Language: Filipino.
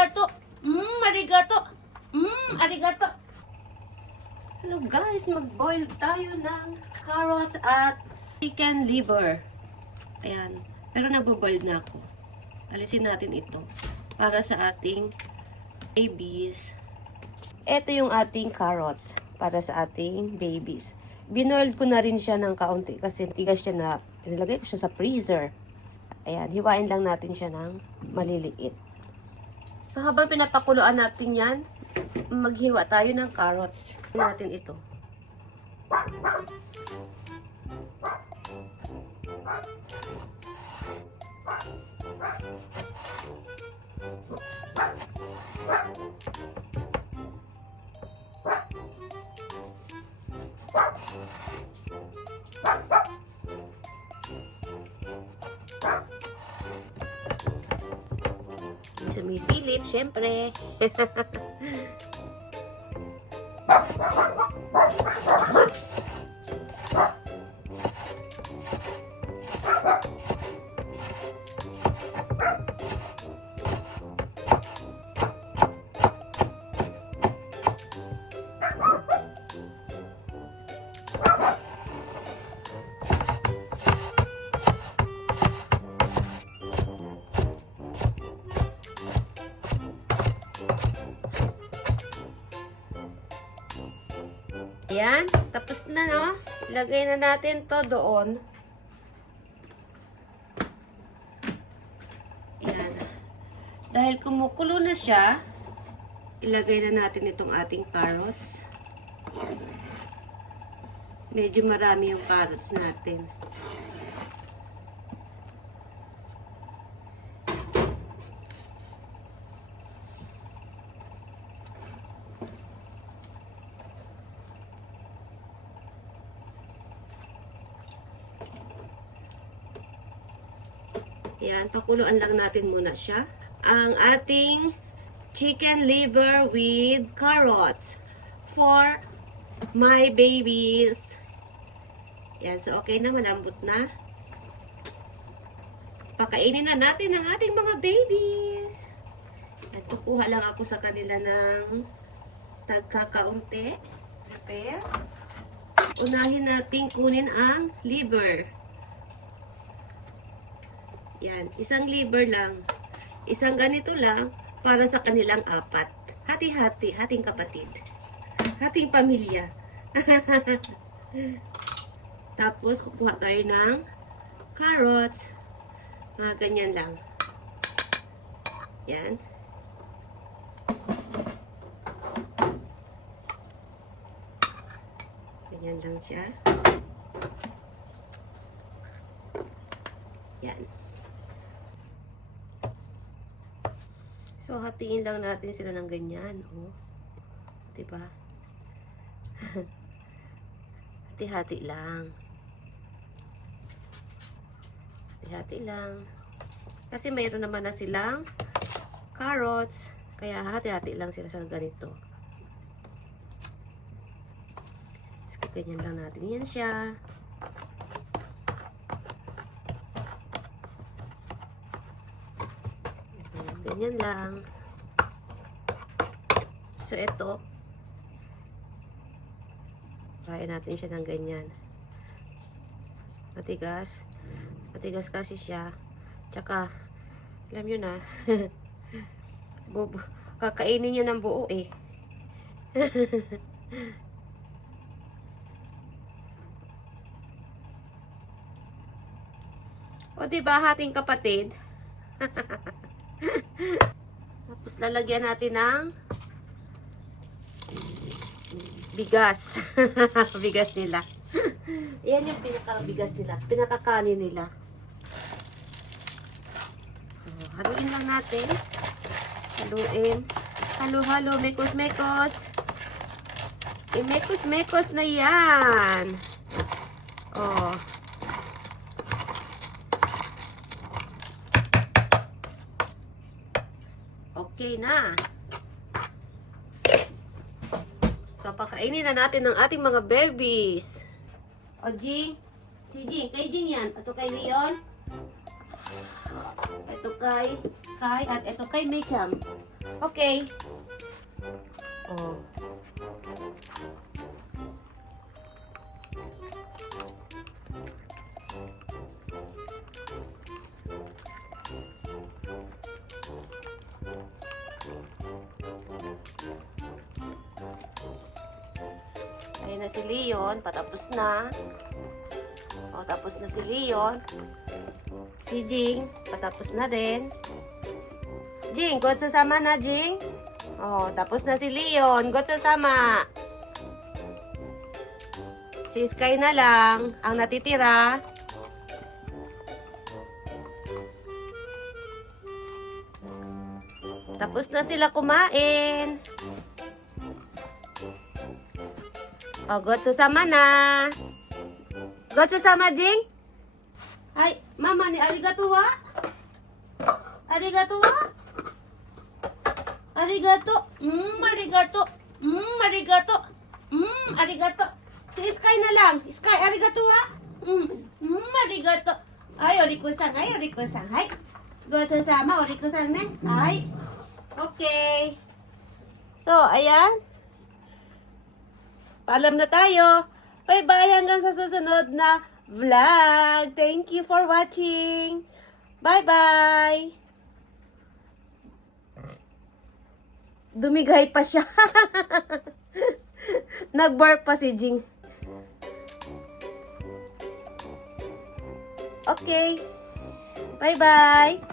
arigato. Arigato. Arigato. Hello guys, mag-boil tayo ng carrots at chicken liver. Ayan. Pero nagbo-boil na ako. Alisin natin ito para sa ating babies. Ito yung ating carrots para sa ating babies. Binoiled ko na rin siya ng kaunti kasi tigas siya na nilagay ko siya sa freezer. Ayan, hiwain lang natin siya ng maliliit. So habang pinapakuluan natin yan, maghiwa tayo ng carrots. Natin ito. Sumisilip, syempre. Ayan, tapos na, no? Ilagay na natin to doon. Ayan. Dahil kumukulo na siya, ilagay na natin itong ating carrots. Medyo marami yung carrots natin. Ayan, pakuluan lang natin muna siya. Ang ating chicken liver with carrots for my babies. Ayan, so okay na, malambot na. Pakainin na natin ang ating mga babies. At kukuha lang ako sa kanila ng tagkakaunti. Prepare. Unahin natin kunin ang liver. Yan, isang liver lang. Isang ganito lang para sa kanilang apat. Hati-hati, hating kapatid. Hating pamilya. Tapos, kukuha tayo ng carrots. Mga ganyan lang. Yan. Ganyan lang siya. Yan. So, hatiin lang natin sila ng ganyan. Oh. Diba? Hati-hati lang. Hati-hati lang. Kasi mayroon naman na silang carrots. Kaya hati-hati lang sila sa ganito. So, ganyan lang natin. Yan siya. Ganyan lang. So, ito. Kaya natin siya ng ganyan. Matigas. Matigas kasi siya. Tsaka, alam nyo na, kakainin niya ng buo eh. O, diba, hating kapatid? Tapos lalagyan natin ng bigas. Bigas nila. Yan yung pinaka-bigas nila. Pinaka-kanin nila. So, haluin lang natin. Haluin. Halo-halo. Mekos-mekos. I-mekos-mekos na yan. Oh. Okay na. So, pakainin na natin ng ating mga babies. O, Jing. Si Jing. Kay Jing yan. Ito kay Leon. Ito kay Sky. At ito kay Mecham. Okay. Oh. Ayun na si Leon, patapos na. O, tapos na si Leon. Si Jing, patapos na din. Jing, good sasama na, Jing. O, tapos na si Leon, good sasama. Si Sky na lang, ang natitira. Tapos na sila kumain. O, good sasama na. Good sasama, Jing. Ay, mama ni arigato wa? Arigato wa? Arigato. Arigato. Arigato. Arigato. Si Sky na lang. Sky, arigato wa? Arigato. Ay, oriko-san. Ay, oriko-san. Ay. Good sasama, oriko-san ne. Ay. Okay. So, ayan. Paalam na tayo. Bye-bye hanggang sa susunod na vlog. Thank you for watching. Bye-bye. Dumigay pa siya. Nag-bark pa si Jing. Okay. Bye-bye.